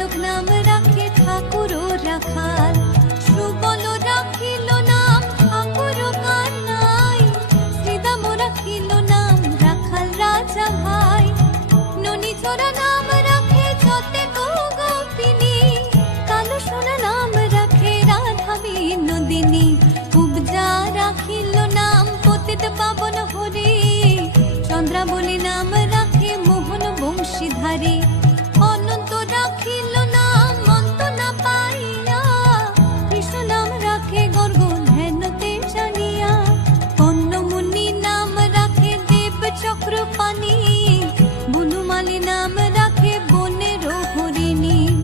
বালক নাম রাখে ঠাকুর রাখাল, সুবল রাখিল নাম ঠাকুর কানাই, শ্রীদাম রাখিল নাম রাখাল রাজা ভাই, ননী চোরা নাম রাখে যতে গোপিনী, কালো সোনা নাম রাখে রাধা বিনোদিনী, কুবজা রাখিল নাম পতিত পাবন হরি, চন্দ্রাবলী নাম রাখে মোহন বংশীধারী।